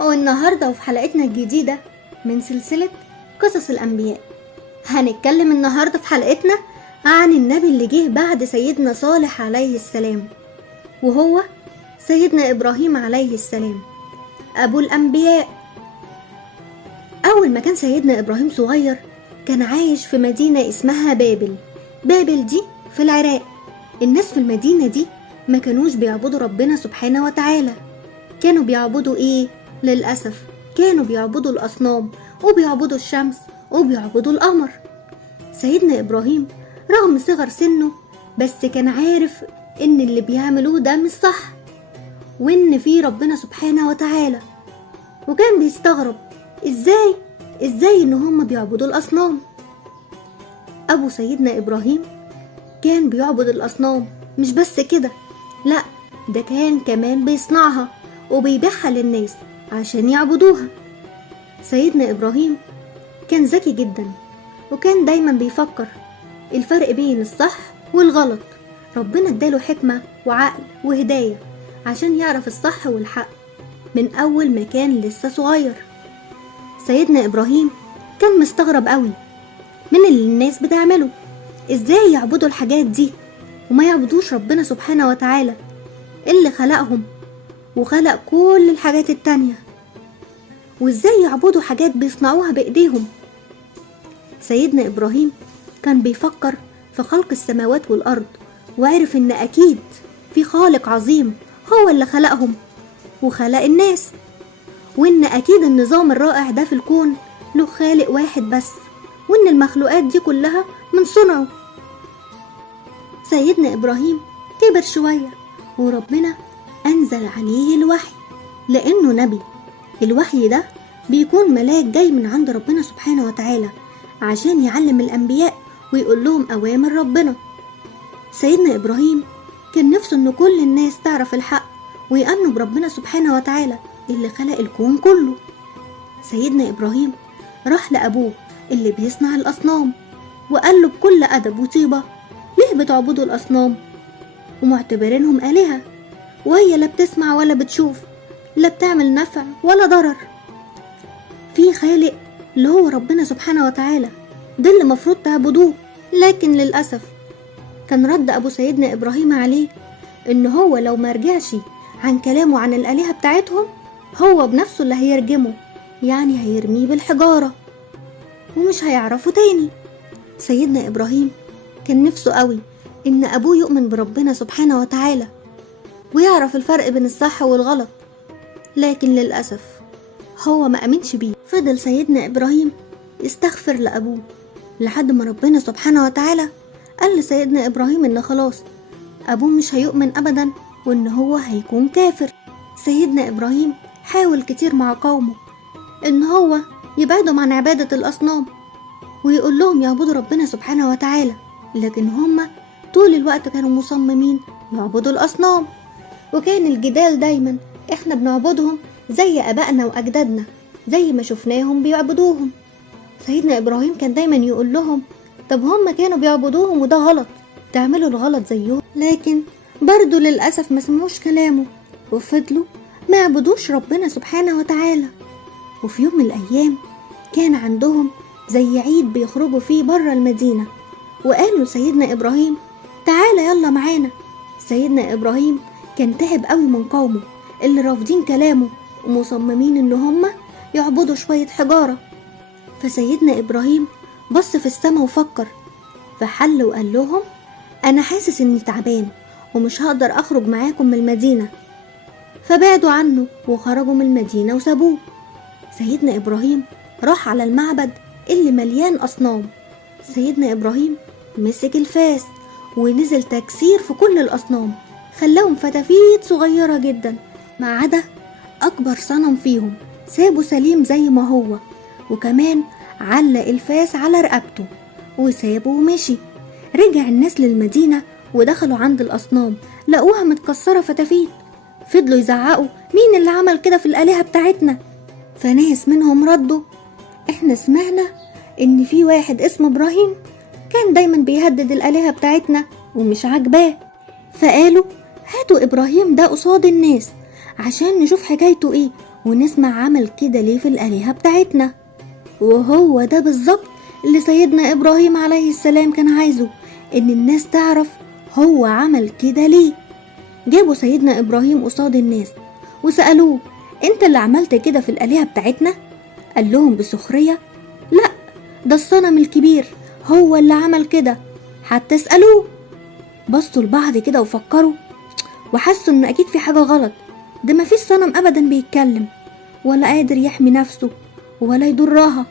والنهاردة وفي حلقتنا الجديدة من سلسلة قصص الأنبياء هنتكلم النهاردة في حلقتنا عن النبي اللي جه بعد سيدنا صالح عليه السلام، وهو سيدنا إبراهيم عليه السلام أبو الأنبياء. أول ما كان سيدنا إبراهيم صغير كان عايش في مدينة اسمها بابل دي في العراق. الناس في المدينة دي ما كانوش بيعبدوا ربنا سبحانه وتعالى. كانوا بيعبدوا ايه؟ للأسف كانوا بيعبدوا الأصنام وبيعبدوا الشمس وبيعبدوا القمر. سيدنا إبراهيم رغم صغر سنه بس كان عارف ان اللي بيعملوه ده مش صح، وان في ربنا سبحانه وتعالى، وكان بيستغرب ازاي ان هم بيعبدوا الأصنام. أبو سيدنا إبراهيم كان بيعبد الأصنام، مش بس كده، لا ده كان كمان بيصنعها وبيبيعها للناس عشان يعبدوها. سيدنا إبراهيم كان ذكي جدا وكان دايما بيفكر الفرق بين الصح والغلط. ربنا اداله حكمة وعقل وهداية عشان يعرف الصح والحق من أول ما كان لسه صغير. سيدنا إبراهيم كان مستغرب قوي من اللي الناس بتعمله، ازاي يعبدوا الحاجات دي وما يعبدوش ربنا سبحانه وتعالى اللي خلقهم وخلق كل الحاجات التانية، وازاي يعبدوا حاجات بيصنعوها بإيديهم. سيدنا إبراهيم كان بيفكر في خلق السماوات والأرض، وعرف ان أكيد في خالق عظيم هو اللي خلقهم وخلق الناس، وان أكيد النظام الرائع ده في الكون له خالق واحد بس، وان المخلوقات دي كلها من صنعه. سيدنا إبراهيم كبر شوية وربنا أنزل عليه الوحي لأنه نبي. الوحي ده بيكون ملاك جاي من عند ربنا سبحانه وتعالى عشان يعلم الأنبياء ويقول لهم أوامر ربنا. سيدنا إبراهيم كان نفسه إن كل الناس تعرف الحق ويأمنوا بربنا سبحانه وتعالى اللي خلق الكون كله. سيدنا إبراهيم راح لأبوه اللي بيصنع الأصنام وقال له بكل أدب وطيبة: ليه بتعبدوا الأصنام ومعتبرينهم آلهة وهي لا بتسمع ولا بتشوف، لا بتعمل نفع ولا ضرر؟ في خالق اللي هو ربنا سبحانه وتعالى، ده اللي مفروض تعبدوه. لكن للأسف كان رد أبو سيدنا إبراهيم عليه إن هو لو ما رجعش عن كلامه عن الآلهة بتاعتهم هو بنفسه اللي هيرجمه، يعني هيرميه بالحجارة ومش هيعرفه تاني. سيدنا إبراهيم كان نفسه قوي إن أبوه يؤمن بربنا سبحانه وتعالى ويعرف الفرق بين الصح والغلط، لكن للأسف هو ما أمنش بيه. فضل سيدنا إبراهيم يستغفر لأبوه لحد ما ربنا سبحانه وتعالى قال لسيدنا إبراهيم إن خلاص أبوه مش هيؤمن أبدا وإن هو هيكون كافر. سيدنا إبراهيم حاول كتير مع قومه إن هو يبعدهم عن عبادة الأصنام ويقول لهم يعبدوا ربنا سبحانه وتعالى، لكن هم طول الوقت كانوا مصممين يعبدوا الأصنام. وكان الجدال دايما: احنا بنعبدهم زي أبائنا وأجدادنا زي ما شفناهم بيعبدوهم. سيدنا إبراهيم كان دايما يقول لهم: طب هم كانوا بيعبدوهم وده غلط، تعملوا الغلط زيهم. لكن برضو للأسف ما سمعوش كلامه وفضلوا ما يعبدوش ربنا سبحانه وتعالى. وفي يوم من الأيام كان عندهم زي عيد بيخرجوا فيه بره المدينة، وقالوا لسيدنا إبراهيم: تعالى يلا معانا. سيدنا إبراهيم كان تعب قوي من قومه اللي رافضين كلامه ومصممين إن هم يعبدوا شوية حجارة. فسيدنا إبراهيم بص في السماء وفكر فحل وقال لهم: أنا حاسس إني تعبان ومش هقدر أخرج معاكم من المدينة. فبعدوا عنه وخرجوا من المدينة وسابوه. سيدنا إبراهيم راح على المعبد اللي مليان أصنام. سيدنا إبراهيم مسك الفاس ونزل تكسير في كل الأصنام، خلاهم فتافيت صغيرة جدا ما عدا أكبر صنم فيهم سابه سليم زي ما هو، وكمان علق الفاس على رقبته وسابه ومشي. رجع الناس للمدينة ودخلوا عند الأصنام لقوها متكسرة فتافيت. فضلوا يزعقوا: مين اللي عمل كده في الآلهة بتاعتنا؟ فناس منهم ردوا: احنا سمعنا ان في واحد اسمه إبراهيم كان دايما بيهدد الآلهة بتاعتنا ومش عاجباه، فقالوا هاتوا إبراهيم ده قصاد الناس عشان نشوف حكايته ايه ونسمع عمل كده ليه في الآلهة بتاعتنا. وهو ده بالظبط اللي سيدنا إبراهيم عليه السلام كان عايزه، إن الناس تعرف هو عمل كده ليه. جابوا سيدنا إبراهيم قصاد الناس وسألوه: انت اللي عملت كده في الآلهة بتاعتنا؟ قال لهم بسخرية: لا، ده الصنم الكبير هو اللي عمل كده، حتى اسألوه. بصوا لبعض كده وفكروا وحسوا ان اكيد في حاجة غلط، ده مفيش صنم ابدا بيتكلم ولا قادر يحمي نفسه ولا يضرها.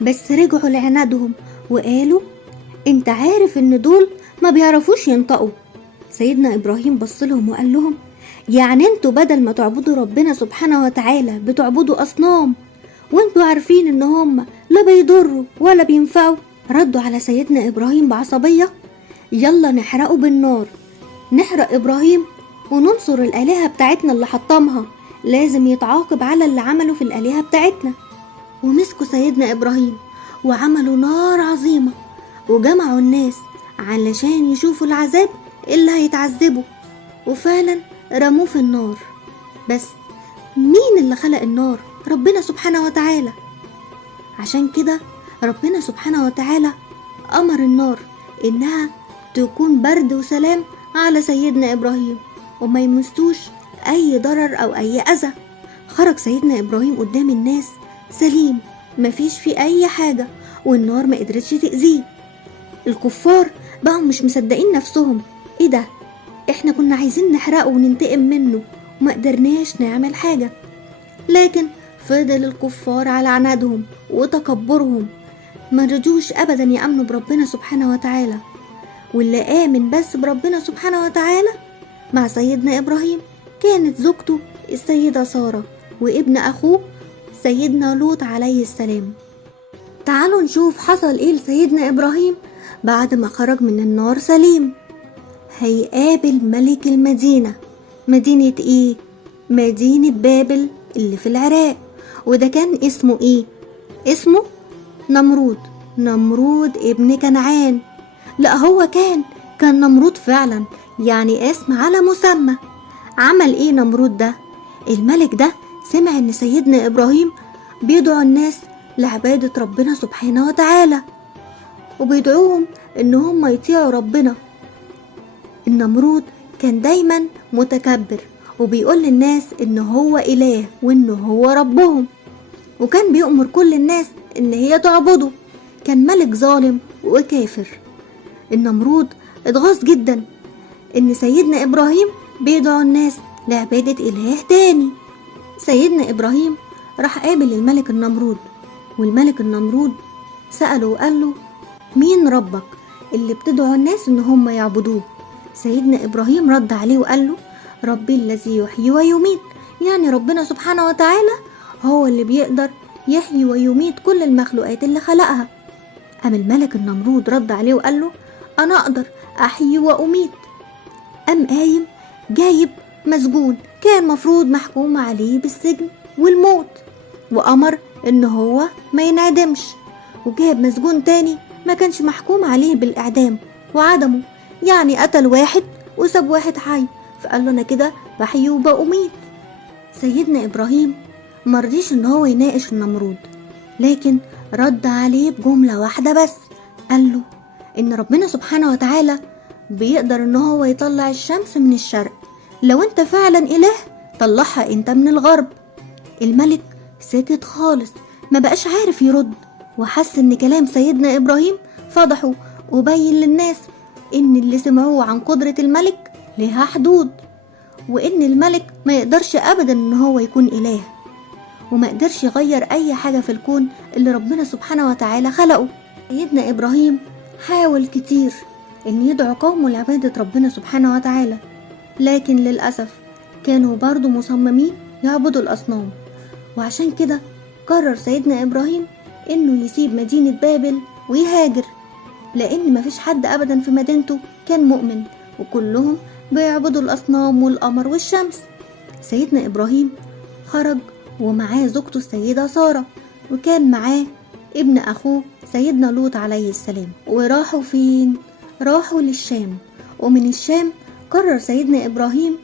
بس رجعوا لعنادهم وقالوا: انت عارف ان دول ما بيعرفوش ينطقوا. سيدنا ابراهيم بص لهم وقال لهم: يعني انتوا بدل ما تعبدوا ربنا سبحانه وتعالى بتعبدوا اصنام، وانتوا عارفين ان هم لا بيضروا ولا بينفعوا؟ ردوا على سيدنا ابراهيم بعصبية: يلا نحرقه بالنار، نحرق ابراهيم وننصر الآلهة بتاعتنا اللي حطمها، لازم يتعاقب على اللي عمله في الآلهة بتاعتنا. ومسكوا سيدنا إبراهيم وعملوا نار عظيمة وجمعوا الناس علشان يشوفوا العذاب اللي هيتعذبوا، وفعلا رموه في النار. بس مين اللي خلق النار؟ ربنا سبحانه وتعالى. عشان كده ربنا سبحانه وتعالى أمر النار إنها تكون برد وسلام على سيدنا إبراهيم وما يمسوش أي ضرر أو أي أذى. خرج سيدنا إبراهيم قدام الناس سليم، مفيش فيه أي حاجة، والنار ما قدرتش تأذيه. الكفار بقوا مش مصدقين نفسهم: إيه ده؟ إحنا كنا عايزين نحرقه وننتقم منه وما قدرناش نعمل حاجة. لكن فضل الكفار على عنادهم وتكبرهم، ما رضوش أبدا يأمنوا بربنا سبحانه وتعالى. واللي آمن بس بربنا سبحانه وتعالى مع سيدنا إبراهيم كانت زوجته السيدة سارة وابن أخوه سيدنا لوط عليه السلام. تعالوا نشوف حصل إيه لسيدنا إبراهيم بعد ما خرج من النار سليم. هيقابل ملك المدينة. مدينة إيه؟ مدينة بابل اللي في العراق. وده كان اسمه إيه؟ اسمه نمرود. نمرود ابن كنعان. لا، هو كان نمرود فعلا، يعني اسم على مسمى. عمل ايه نمرود ده؟ الملك ده سمع ان سيدنا ابراهيم بيدعو الناس لعبادة ربنا سبحانه وتعالى وبيدعوهم ان هم يطيعوا ربنا. النمرود كان دايما متكبر وبيقول للناس ان هو اله وان هو ربهم، وكان بيأمر كل الناس ان هي تعبده. كان ملك ظالم وكافر. النمرود اتغاظ جدا ان سيدنا ابراهيم بيدعو الناس لعبادة اله تاني. سيدنا ابراهيم راح قابل الملك النمرود، والملك النمرود سأله وقال له: مين ربك اللي بتدعو الناس ان هم يعبدوه؟ سيدنا ابراهيم رد عليه وقال له: ربي الذي يحيي ويميت، يعني ربنا سبحانه وتعالى هو اللي بيقدر يحيي ويميت كل المخلوقات اللي خلقها. قام الملك النمرود رد عليه وقال له: انا اقدر احيي واميت. قام قايم جايب مسجون كان مفروض محكوم عليه بالسجن والموت، وامر ان هو ما ينعدمش، وجاب مسجون تاني ما كانش محكوم عليه بالاعدام وعدمه، يعني قتل واحد وساب واحد حي، فقال له: انا كده بحيي وبأميت. سيدنا ابراهيم مرضيش ان هو يناقش النمرود، لكن رد عليه بجملة واحدة بس، قال له ان ربنا سبحانه وتعالى بيقدر ان هو يطلع الشمس من الشرق، لو انت فعلا اله طلعها انت من الغرب. الملك سكت خالص، ما بقاش عارف يرد، وحس ان كلام سيدنا ابراهيم فضحه وبين للناس ان اللي سمعوه عن قدرة الملك لها حدود، وان الملك ما يقدرش ابدا ان هو يكون اله، وما قدرش يغير اي حاجة في الكون اللي ربنا سبحانه وتعالى خلقه. سيدنا ابراهيم حاول كتير ان يدعو قومه لعبادة ربنا سبحانه وتعالى، لكن للأسف كانوا برضو مصممين يعبدوا الأصنام. وعشان كده قرر سيدنا إبراهيم إنه يسيب مدينة بابل ويهاجر، لأن مفيش حد أبدا في مدينته كان مؤمن، وكلهم بيعبدوا الأصنام والقمر والشمس. سيدنا إبراهيم خرج ومعاه زوجته السيدة سارة، وكان معاه ابن أخوه سيدنا لوط عليه السلام. وراحوا فين؟ راحوا للشام. ومن الشام قرر سيدنا إبراهيم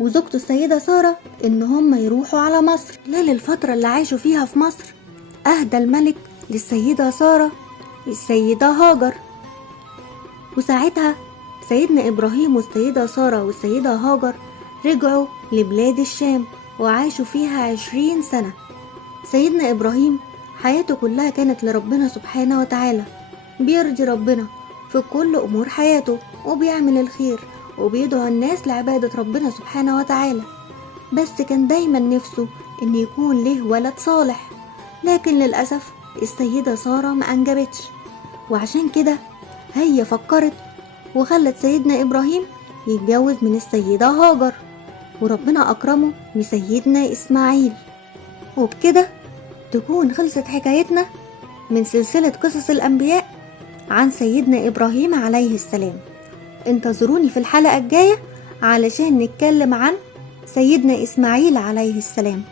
وزوجته السيدة سارة إن هم يروحوا على مصر. خلال الفترة اللي عاشوا فيها في مصر أهدى الملك للسيدة سارة السيدة هاجر، وساعتها سيدنا إبراهيم والسيدة سارة والسيدة هاجر رجعوا لبلاد الشام وعاشوا فيها 20 سنة. سيدنا إبراهيم حياته كلها كانت لربنا سبحانه وتعالى، بيرضي ربنا في كل أمور حياته وبيعمل الخير وبيدعو الناس لعبادة ربنا سبحانه وتعالى، بس كان دايما نفسه إن يكون له ولد صالح، لكن للأسف السيدة سارة ما أنجبتش، وعشان كده هي فكرت وخلت سيدنا إبراهيم يتجوز من السيدة هاجر، وربنا أكرمه بسيدنا إسماعيل. وبكده تكون خلصت حكايتنا من سلسلة قصص الأنبياء عن سيدنا إبراهيم عليه السلام. انتظروني في الحلقة الجاية علشان نتكلم عن سيدنا إسماعيل عليه السلام.